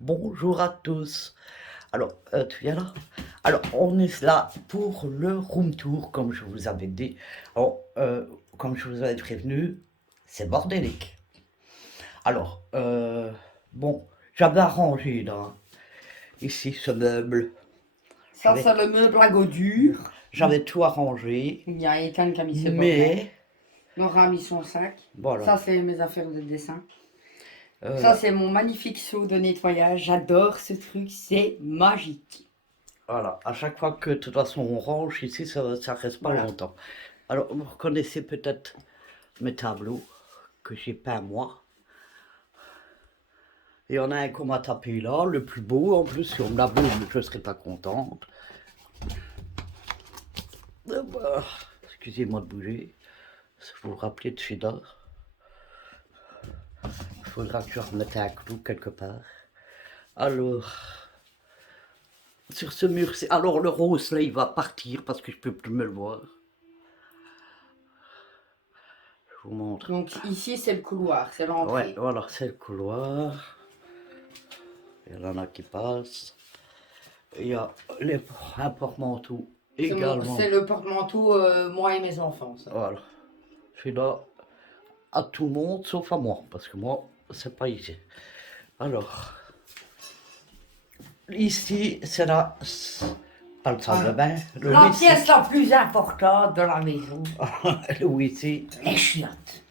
bonjour à tous. Alors, tu viens là? Alors, on est là pour le room tour, comme je vous avais dit. Alors, comme je vous avais prévenu, c'est bordélique. Alors, bon, j'avais arrangé là, ici, ce meuble. Ça, c'est le meuble à Godure. J'avais tout arrangé, Il y a Ethan qui a mis ses bordels. mais Laura a mis son sac. voilà. Ça, c'est mes affaires de dessin. Euh, Ça, c'est mon magnifique seau de nettoyage. J'adore ce truc, c'est magique. Voilà, à chaque fois que de toute façon on range ici, ça reste pas Voilà. longtemps. Alors, vous reconnaissez peut-être mes tableaux que j'ai peints moi. Il y en a un qu'on m'a tapé là, le plus beau en plus, si on me l'avoue, je ne serais pas contente. Excusez-moi de bouger, vous vous rappelez de Frida. Il faudra que je remette un clou quelque part. Alors, sur ce mur, alors le rose là, il va partir parce que je peux plus me le voir. Je vous montre. Donc, ici, c'est le couloir, c'est Ouais, l'entrée. voilà, c'est le couloir. Il y en a qui passent. Il y a un porte-manteau également. C'est le porte-manteau, moi et mes enfants. Ça. Voilà. Celui-là, à tout le monde, sauf à moi, parce que moi, c'est pas ici. Alors, ici, c'est pas le salle de bain, le La WC. pièce la plus importante de la maison, Le WC, les chiottes.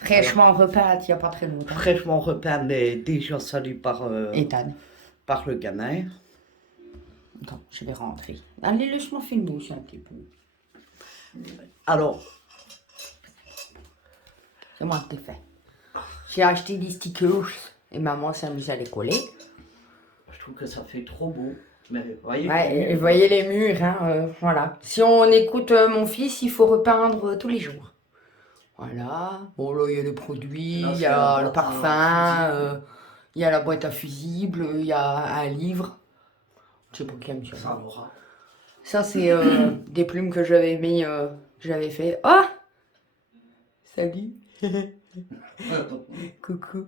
Fraîchement repeinte il n'y a pas très longtemps. fraîchement repeint, mais déjà sali Ethan. par le gamin. Attends, je vais rentrer. Allez, laisse-moi faire une bouche un petit peu. Alors, C'est moi qui t'ai fait. J'ai acheté des stickers et maman s'est amusée à les coller. je trouve que ça fait trop beau. Mais voyez, Ouais, et vous voyez les murs, hein, voilà. Si on écoute mon fils, il faut repeindre tous les jours. Voilà. Bon, là, il y a les produits, Là, il y c'est la a le boîte à parfum, fusibles. il y a la boîte à fusibles, il y a un livre. Je sais pas qui aime ça. ça aura. Ça, c'est des plumes que j'avais mis, j'avais fait. Ah! Salut! Coucou!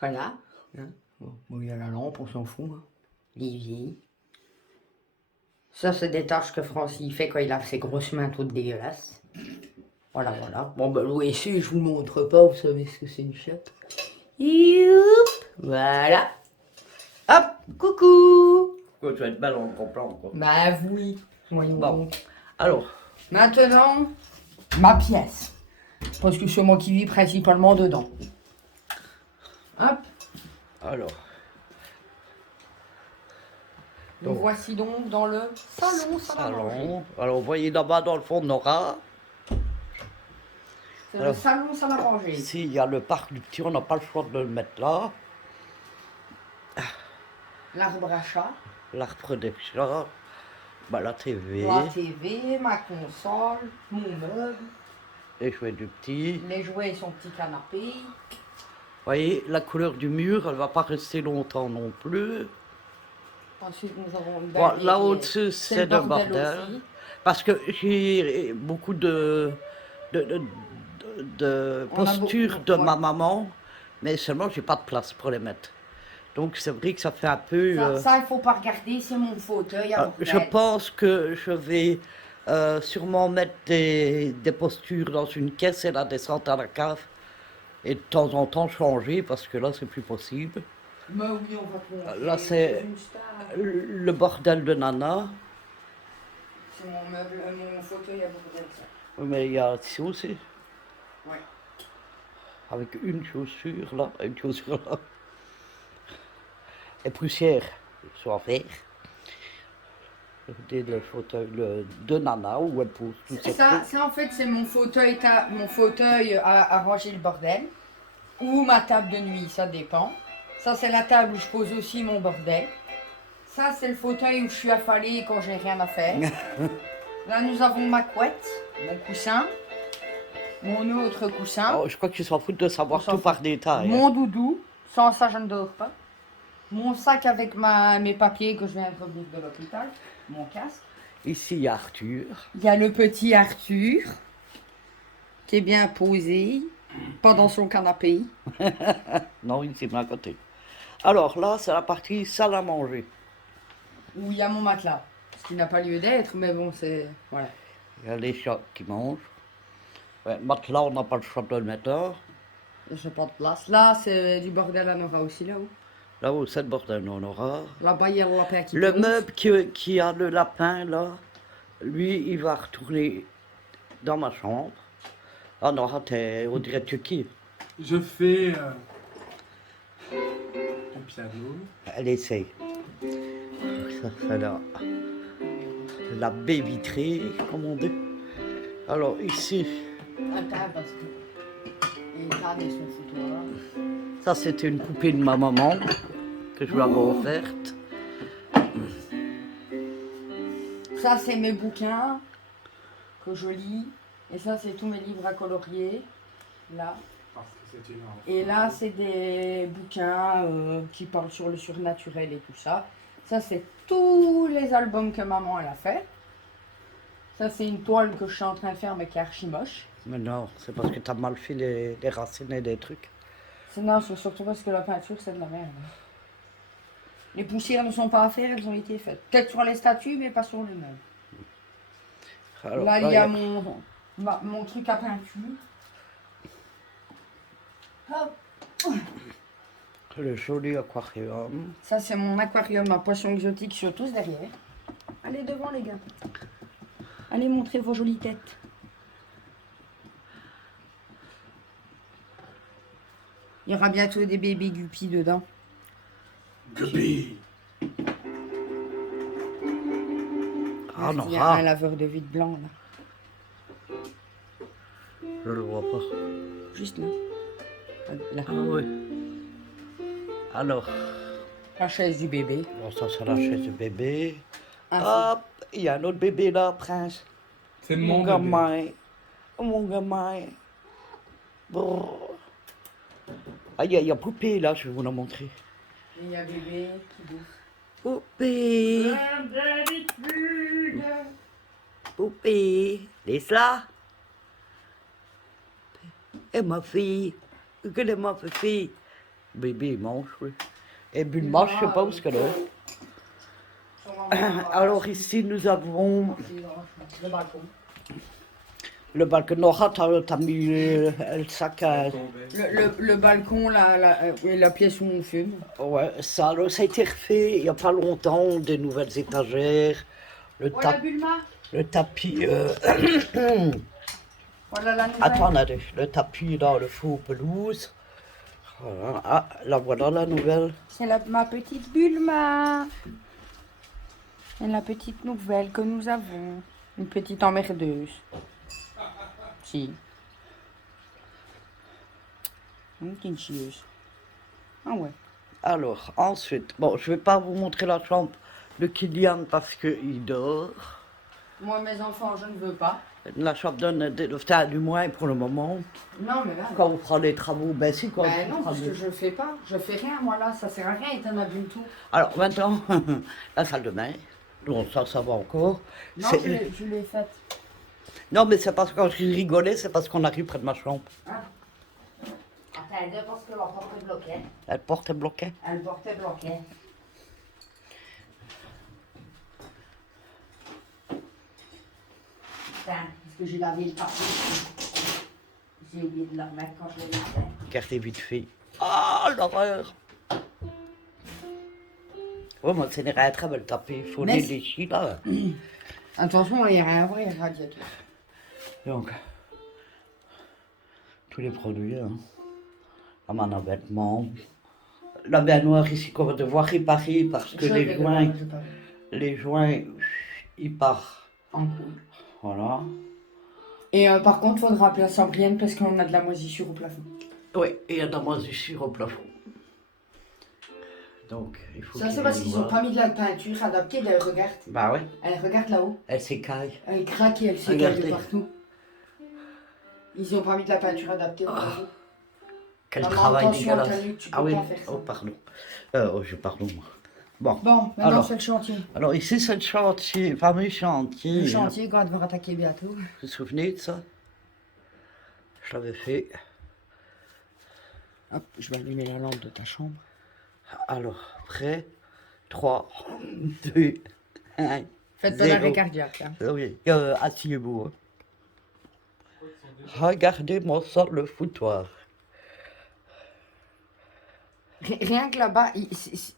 Voilà. Hein. Bon, il y a la lampe, on s'en fout. Hein. L'évier. Ça, c'est des tâches que Francis fait quand il a ses grosses mains toutes dégueulasses. Voilà, voilà. Bon, ben, le WC, je vous le montre pas, vous savez ce que c'est une chatte. Youp! Voilà. Hop! Coucou! Je vais être belle en gros plan, quoi. Bah oui. Voyons Bon. donc. Alors, Maintenant, ma pièce. Parce que c'est moi qui vis principalement dedans. Hop. alors. Nous Donc, voici donc dans le salon. salon. Alors, vous voyez là-bas dans le fond, Nora. C'est le Alors, salon salle à manger. Ici, il y a le parc du petit, on n'a pas le choix de le mettre là. L'arbre à chat. L'arbre des chats. Bah, la TV. La TV, ma console, mon meuble, Les jouets du petit. les jouets et son petit canapé. Vous voyez, la couleur du mur, elle va pas rester longtemps non plus. Ensuite, nous avons une Voilà, belle là verrière. au-dessus, c'est le de bordel. aussi. Parce que j'ai beaucoup de, de, de On a postures beaucoup, de voilà. ma maman, mais seulement j'ai pas de place pour les mettre. Donc c'est vrai que ça fait un peu... Ça, il faut pas regarder, c'est mon fauteuil à je bordel. pense que je vais sûrement mettre des postures dans une caisse et la descendre à la cave. Et de temps en temps changer, parce que là c'est plus possible. Mais oui, on va te montrer. Là c'est une star. le bordel de Nana. C'est mon meuble, mon fauteuil à bordel, ça. Oui, mais il y a ici aussi. Ouais. Avec une chaussure là, une chaussure là. Et poussière, soit vert. Le fauteuil de Nana où elle pose tout ses Ça, trucs. en fait, c'est mon fauteuil à ranger le bordel. Ou ma table de nuit, ça dépend. Ça, c'est la table où je pose aussi mon bordel. Ça, c'est le fauteuil où je suis affalée quand j'ai rien à faire. Là, nous avons ma couette, mon coussin, mon autre coussin, Oh, je crois qu'ils s'en foutent de savoir On s'en tout fout. par détail. mon doudou. Sans ça, je ne dors pas. Mon sac avec mes papiers que je viens de revenir de l'hôpital. Mon casque. Ici, il y a Arthur. Il y a le petit Arthur qui est bien posé, pas dans son canapé. Non, il s'est mis à côté. Alors là, c'est la partie salle à manger. Où il y a mon matelas. Ce qui n'a pas lieu d'être, mais bon, c'est. Voilà. Il y a les chats qui mangent. Ouais, matelas, on n'a pas le choix de le mettre là. J'ai pas de place. Là, c'est du bordel à Nora aussi, là-haut. Là-haut, c'est le bordel, on aura. Là-bas, il y a le lapin qui Le ponce. meuble qui a le lapin, là, lui, il va retourner dans ma chambre. Ah non, on dirait Turquie. Je fais au piano. Elle essaye. Ça, c'est la baie vitrée, comme on dit. Alors ici, Attends, parce que. Il regarde son foutoir. ça c'était une poupée de ma maman que je lui avais offerte. Ça, c'est mes bouquins que je lis. Et ça, c'est tous mes livres à colorier. Là. Parce que c'est une enfant. Et là, c'est des bouquins qui parlent sur le surnaturel et tout ça. Ça, c'est tous les albums que maman elle a fait. Ça, c'est une toile que je suis en train de faire, mais qui est archi moche. Mais non, c'est parce que tu as mal fait les racines et des trucs. Non, c'est surtout parce que la peinture, c'est de la merde. Les poussières ne sont pas à faire, elles ont été faites. Peut-être sur les statues, mais pas sur le meuble. Alors, Là, il y a mon truc à peinture. Hop. le joli aquarium. Ça, c'est mon aquarium à poissons exotiques, ils sont tous derrière. Allez devant, les gars. Allez montrer vos jolies têtes. Il y aura bientôt des bébés guppies dedans. Guppy. Ah non, Il y a un laveur de vide blanc, là. je le vois pas. Juste là. Là. Ah oui. Alors, La chaise du bébé. bon, ça c'est la chaise de bébé. Ah, Hop, il y a un autre bébé là, Prince. C'est mon bébé. gamin. Mon gamin. Brrr. Ah, il y a poupée là, je vais vous la montrer. il y a bébé qui bouffe. Poupée, poupée, laisse là. Et ma fille, quelle est ma fille? Bébé, il mange, oui. Et Bulma, je sais pas où ce qu'elle est. Alors ici, nous avons Le balcon. le balcon. Nora, t'as mis le sac à... Le balcon, la pièce où on fume. Ouais, ça, alors, ça a été refait il n'y a pas longtemps, des nouvelles étagères, Voilà Bulma. le tapis... Voilà la nouvelle. Attendez, le tapis là, le faux pelouse. Voilà, ah, là voilà la nouvelle. C'est ma petite Bulma. C'est la petite nouvelle que nous avons. Une petite emmerdeuse. Si. Une chieuse. Ah ouais. Alors, ensuite, bon, je vais pas vous montrer la chambre de Kylian parce qu'il dort. Moi, mes enfants, je ne veux pas. La chambre enfin, du moins pour le moment. Non, mais là. Quand vous ferez les travaux, ben si, quoi. Ben non, parce que je fais pas. Je fais rien, moi là. Ça sert à rien, il en a vu tout. Alors maintenant, la salle de bain. Bon, ça va encore. Non, C'est- je l'ai faite. Non, mais c'est parce que quand je rigolais, c'est parce qu'on arrive près de ma chambre. Ah. Attends, parce que la porte est bloquée. Elle porte bloquée. Elle porte est bloquée. Attends, parce que j'ai lavé le papier. J'ai oublié de le remettre quand je l'ai lavé. Regardez vite fait. Ah, l'horreur! Ouais, moi, c'est un très bel tapis. Il faut Mais les lécher, là. Attention, il n'y a rien à voir, il y a un radiateur. Donc, tous les produits, hein. Comme un vêtement. La baignoire ici qu'on va devoir réparer parce que les joints, ils partent. En couille. Voilà. Et par contre, il faudra placer en Brienne parce qu'on a de la moisissure au plafond. Oui, et il y a de la moisissure au plafond. Donc, il faut Ça, qu'il c'est parce vienne qu'ils n'ont voir. pas mis de la peinture adaptée. Elle regarde. Bah ouais, Elle regarde là-haut. elle s'écaille. Elle craque et elle s'écale de Regardez. partout. Ils n'ont pas mis de la peinture adaptée au plafond. Quel Maman, travail attention à ta dégueulasse. nuque, tu peux Ah oui, pas faire ça. oh pardon. Pardon. Bon, Bon, maintenant Alors. c'est le chantier. alors ici c'est le chantier, fameux chantier. Le chantier qu'on va devoir attaquer bientôt. Vous vous souvenez de ça? Je l'avais fait. Hop, je vais allumer la lampe de ta chambre. Alors, prêt? 3, 2, 1. Faites pas l'arrêt Zéro. cardiaque. Hein. Oui, asseyez-vous. Hein. Regardez-moi ça, le foutoir. Rien que là-bas,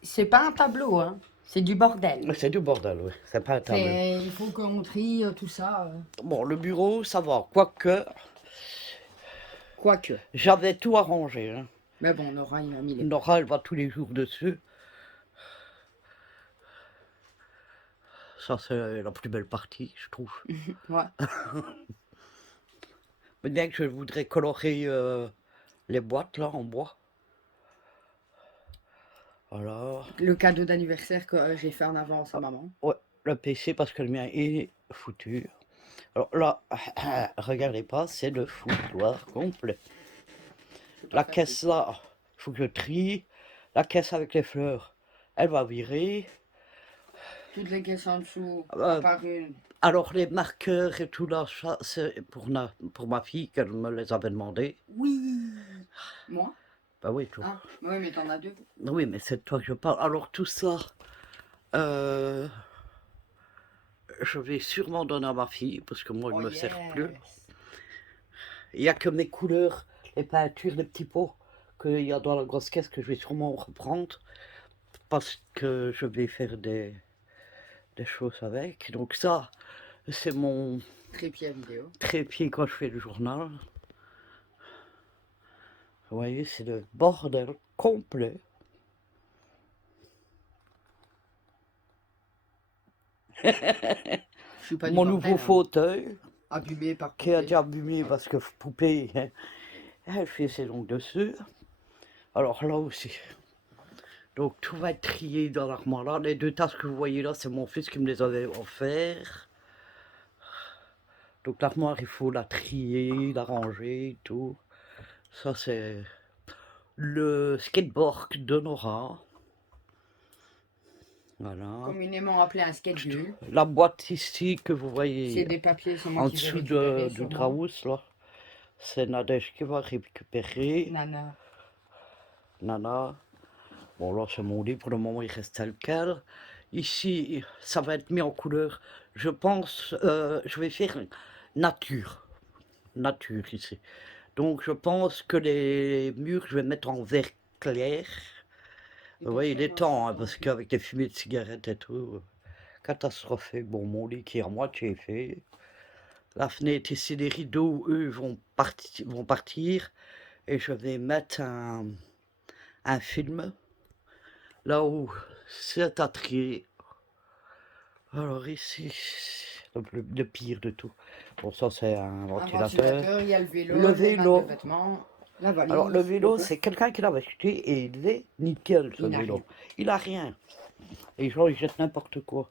c'est pas un tableau, hein. C'est du bordel. C'est du bordel, oui. C'est pas un tableau. Il faut qu'on trie tout ça. Bon, le bureau, ça va. Quoique, Quoique. j'avais tout arrangé. Hein. Mais bon, Nora, il m'a mis les... Nora, elle va tous les jours dessus. Ça, c'est la plus belle partie, je trouve. Ouais. Mais bien que je voudrais colorer les boîtes, là, en bois. Voilà. Le cadeau d'anniversaire que j'ai fait en avance à maman. Ouais, le PC, parce que le mien est foutu. Alors là, regardez pas, c'est le foutoir complet. La caisse là, il faut que je trie. La caisse avec les fleurs, elle va virer. Toutes les caisses en dessous, Euh, à part une. Alors les marqueurs et tout là, ça, c'est pour ma fille qu'elle me les avait demandé. Oui. Moi? Bah oui, tout. Ah, oui, mais t'en as 2. Oui, mais c'est de toi que je parle. Alors tout ça, je vais sûrement donner à ma fille, parce que moi, il ne me sert plus. Il n'y a que mes couleurs, les peintures, les petits pots qu'il y a dans la grosse caisse que je vais sûrement reprendre, parce que je vais faire des choses avec. Donc ça, c'est mon Trépied vidéo. trépied quand je fais le journal. Vous voyez, c'est le bordel complet. Je suis pas du Mon bordel, nouveau hein. fauteuil, Abîmé par qui a Poupée. déjà abîmé parce que Poupée, elle fait ses ongles dessus. Alors là aussi. Donc tout va être trié dans l'armoire là. Les 2 tasses que vous voyez là, c'est mon fils qui me les avait offerts. Donc l'armoire, il faut la trier, la ranger, tout. Ça c'est le skateboard de Nora. Voilà. Communément appelé un schedule. La boîte ici que vous C'est voyez des papiers, c'est moi en qui vais dessous récupérer. du sûrement. draus là, c'est Nadège qui va récupérer. Nana. Nana. Bon là c'est mon lit, pour le moment il reste tel quel. Ici ça va être mis en couleur. Je pense, je vais faire nature. Nature ici. Donc je pense que les murs je vais mettre en vert clair. Vous voyez, il est temps, hein, parce qu'avec les fumées de cigarettes et tout, catastrophique. Bon, mon lit qui est à moitié fait. La fenêtre ici, les rideaux, eux, vont partir. Et je vais mettre un film. Là où c'est à trier. Alors ici, le pire de tout. Bon, ça c'est un Un ventilateur. ventilateur, il y a le vélo, Le les vélo. mantes de vêtements, la valise. Alors le vélo, le c'est quelqu'un qui l'avait acheté et il est nickel ce Il n'a vélo. rien. Il a rien. Les gens ils jettent n'importe quoi.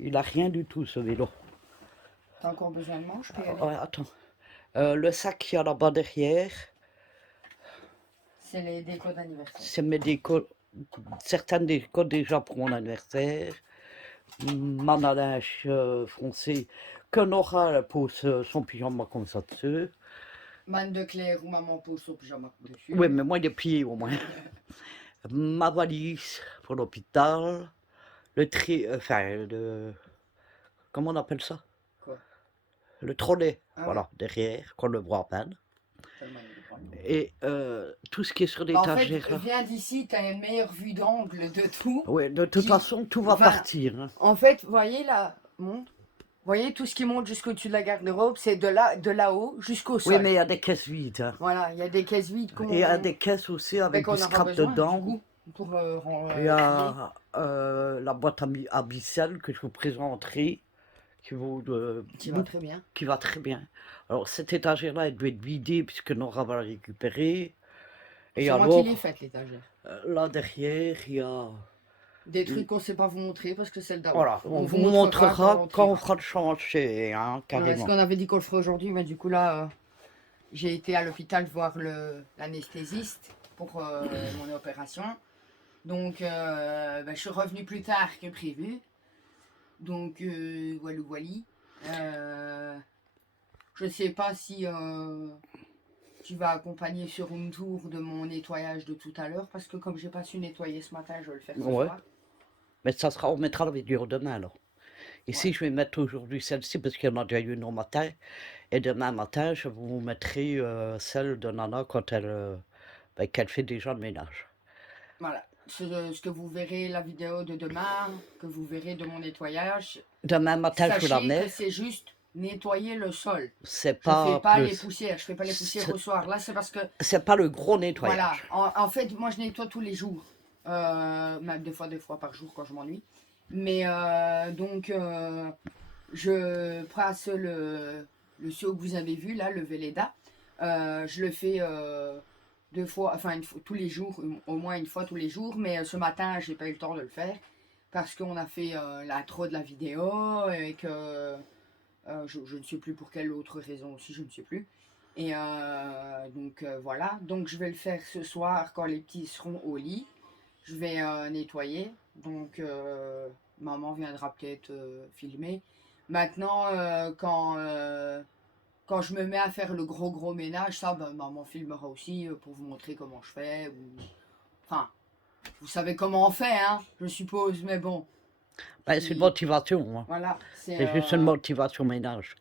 Il a rien du tout ce vélo. T'as encore besoin de manches? Ouais, attends. Le sac qu'il y a là-bas derrière, C'est les décos d'anniversaire. c'est mes décos, certaines décos déjà pour mon anniversaire. Ma linge foncé, que Nora elle pose son pyjama comme ça dessus. Man de Claire où maman pose son pyjama dessus. Oui, mais moi il est plié au moins. Ma valise pour l'hôpital. Le comment on appelle ça? Quoi? Le trolley, Ah voilà, derrière, qu'on le voit à peine. Tellement il est grand. Et tout ce qui est sur En fait, l'étagère là. viens d'ici, t'as une meilleure vue d'angle de tout. Oui, de toute qui façon, tout va va- partir. Hein. En fait, voyez là, monte. Voyez tout ce qui monte jusqu'au-dessus de la garde-robe, c'est de là-haut jusqu'au sol. Oui, mais il y a des caisses vides. Hein. Voilà, il y a des caisses vides. Et il y a des caisses aussi avec qu'on du aura scrap besoin, dedans. du coup, pour Il y a la boîte à Bicelle que je vous présenterai, qui va très bien. qui va très bien. Alors cette étagère-là, elle doit être vidée puisque Nora va la récupérer. Et C'est alors, moi qui l'ai faite, l'étagère. là derrière, il y a... Des trucs qu'on ne sait pas vous montrer parce que c'est le daron. Voilà, on vous montrera quand on fera le chantier, hein, Ouais, carrément. ce qu'on avait dit qu'on le ferait aujourd'hui, mais du coup là, j'ai été à l'hôpital voir l'anesthésiste pour mon opération. Donc, je suis revenue plus tard que prévu. Donc, voilà. Je sais pas si tu vas accompagner ce room tour de mon nettoyage de tout à l'heure, parce que comme j'ai pas su nettoyer ce matin, je vais le faire ce Ouais. soir. Mais ça sera, on mettra la vidéo demain alors. Ici, Ouais. je vais mettre aujourd'hui celle-ci parce qu'il y en a déjà eu une au matin. Et demain matin, je vous mettrai celle de Nana quand qu'elle fait déjà le ménage. Voilà. Ce que vous verrez, la vidéo de demain, que vous verrez de mon nettoyage, Demain matin, je vous la sachez que mets. c'est juste nettoyer le sol. C'est Je fais pas pas les plus. poussières, je fais pas les poussières C'est au soir. Là, c'est parce que, c'est pas le gros voilà, nettoyage. en fait, moi, je nettoie tous les jours. Même deux fois par jour quand je m'ennuie. Mais donc, je passe le seau que vous avez vu, là, le Velleda. Je le fais deux fois, enfin, tous les jours, au moins une fois tous les jours. Mais ce matin, j'ai pas eu le temps de le faire. Parce qu'on a fait l'intro de la vidéo et que je ne sais plus pour quelle autre raison aussi, je ne sais plus. Et donc voilà, donc je vais le faire ce soir quand les petits seront au lit. Je vais nettoyer, donc maman viendra peut-être filmer. Maintenant, quand je me mets à faire le gros ménage, ça, ben, maman filmera aussi pour vous montrer comment je fais. Enfin, vous savez comment on fait, hein, je suppose, mais bon. Ben, c'est une motivation. Hein. Voilà, C'est juste une motivation ménage.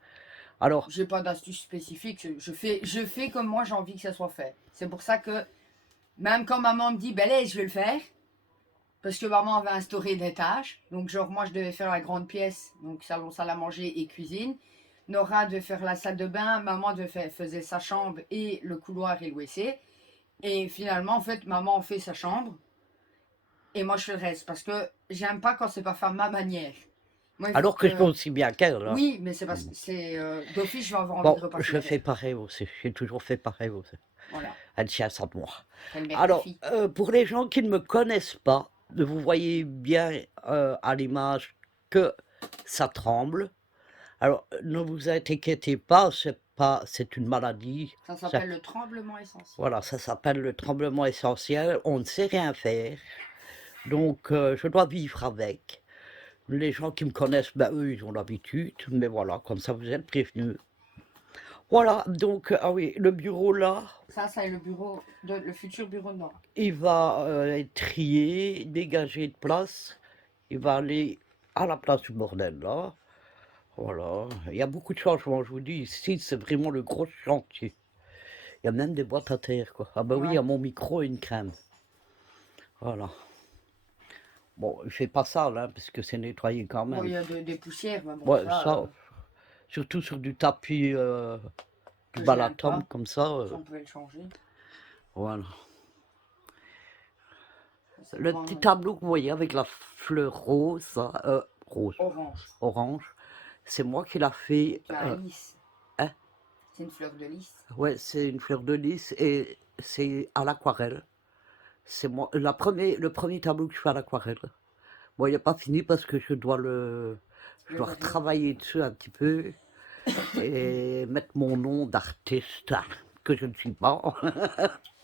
Alors, j'ai pas d'astuce spécifique, je fais comme moi j'ai envie que ça soit fait. C'est pour ça que même quand maman me dit ben allez, je vais le faire, parce que maman avait instauré des tâches, donc genre moi je devais faire la grande pièce, donc salon, salle à manger et cuisine. Nora devait faire la salle de bain, maman faisait sa chambre et le couloir et le WC. Et finalement en fait maman fait sa chambre et moi je fais le reste parce que j'aime pas quand c'est pas fait à ma manière. Moi, il faut alors que je fais aussi bien qu'elle. Hein. Oui, mais c'est parce que c'est d'office, je vais avoir envie Bon, de repasser je derrière. fais pareil aussi. J'ai toujours fait pareil aussi. Voilà, Elle tient ça de moi. elle me Alors, rectifie. pour les gens qui ne me connaissent pas, vous voyez bien à l'image que ça tremble. Alors, ne vous inquiétez pas, c'est une maladie. Ça s'appelle le tremblement essentiel. Voilà, ça s'appelle le tremblement essentiel. On ne sait rien faire. Donc, je dois vivre avec. Les gens qui me connaissent, ben, eux, ils ont l'habitude. Mais voilà, comme ça, vous êtes prévenus. Voilà, donc, ah oui, le bureau là, Ça c'est le bureau, le futur bureau de Nora. il va être trié, dégagé de place. Il va aller à la place du bordel là. Voilà, il y a beaucoup de changements, je vous dis. Ici, c'est vraiment le gros chantier. Il y a même des boîtes à terre, quoi. Ah ben oui, il y a mon micro et une crème. Voilà. Bon, il fait pas ça, là, parce que c'est nettoyé quand même. Bon, il y a des poussières, mais bon, Ouais, ça, ça, surtout sur du tapis du que je balatom, n'aime pas. comme ça. Si on pouvait le changer. Voilà. C'est Le vraiment petit tableau que vous voyez avec la fleur rose, ça, rose, orange. orange, c'est moi qui l'a fait. C'est un lys. Hein? C'est une fleur de lys. Ouais, c'est une fleur de lys et c'est à l'aquarelle. C'est moi, le premier tableau que je fais à l'aquarelle. Bon, il n'est pas fini parce que je dois je dois retravailler dessus un petit peu et mettre mon nom d'artiste, que je ne suis pas,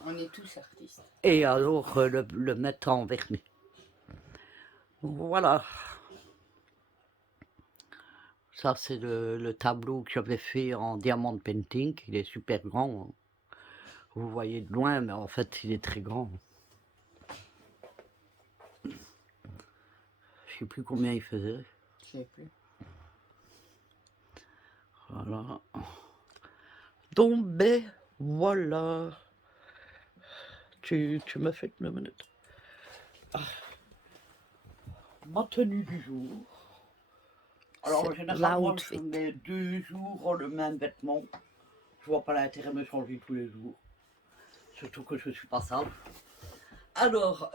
On est tous artistes. et alors le mettre en vernis. Voilà. Ça, c'est le tableau que j'avais fait en diamant painting. Il est super grand. Hein. Vous voyez de loin, mais en fait, il est très grand. Je sais plus combien il faisait. Je sais plus. Voilà. Donc, ben, voilà. Tu m'as fait une minute. Ah. Ma tenue du jour. Alors, en général, moi, je mets 2 jours le même vêtement. Je vois pas l'intérêt de me changer tous les jours. Surtout que je suis pas sale. Alors,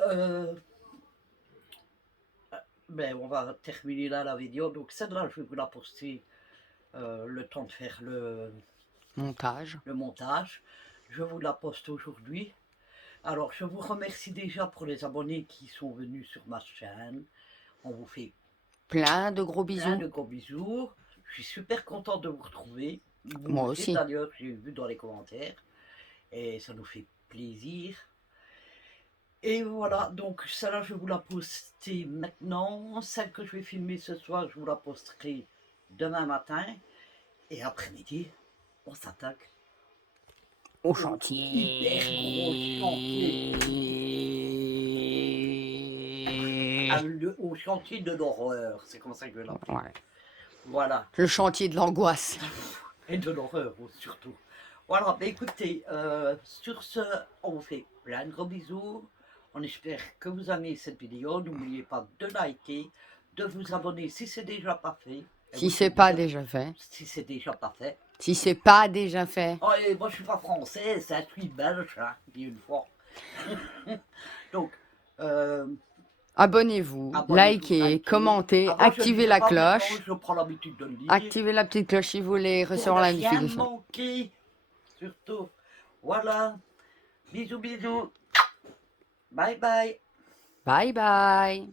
ben, on va terminer là la vidéo. Donc, celle-là, je vais vous la poster le temps de faire le montage. Je vous la poste aujourd'hui. Alors, je vous remercie déjà pour les abonnés qui sont venus sur ma chaîne. On vous fait plein de gros bisous. Plein de gros bisous. Je suis super content de vous retrouver. Moi aussi. D'ailleurs, j'ai vu dans les commentaires. Et ça nous fait plaisir. Et voilà, donc celle-là, je vais vous la poster maintenant. Celle que je vais filmer ce soir, je vous la posterai demain matin. Et après-midi, on s'attaque Au chantier. Hyper gros chantier. Au chantier de l'horreur, c'est comme ça que je l'appelle. Ouais. Voilà. Le chantier de l'angoisse. Et de l'horreur surtout. Voilà, bah écoutez, sur ce, on vous fait plein de gros bisous. On espère que vous aimez cette vidéo. N'oubliez pas de liker, de vous abonner si c'est déjà pas fait. Et Si vous c'est êtes pas déjà fait. Si c'est déjà pas fait. Si c'est pas déjà fait. Oh, et moi je suis pas français, ça, je suis belge, hein, dis une fois. Donc, Abonnez-vous, likez, commentez, Ah, moi, je activez ne la sais pas cloche. maintenant, je prends l'habitude de le dire. Activez la petite cloche si vous voulez recevoir la Pour ne rien notification. manquer, surtout. Voilà. Bisous, bisous. Bye bye. Bye bye.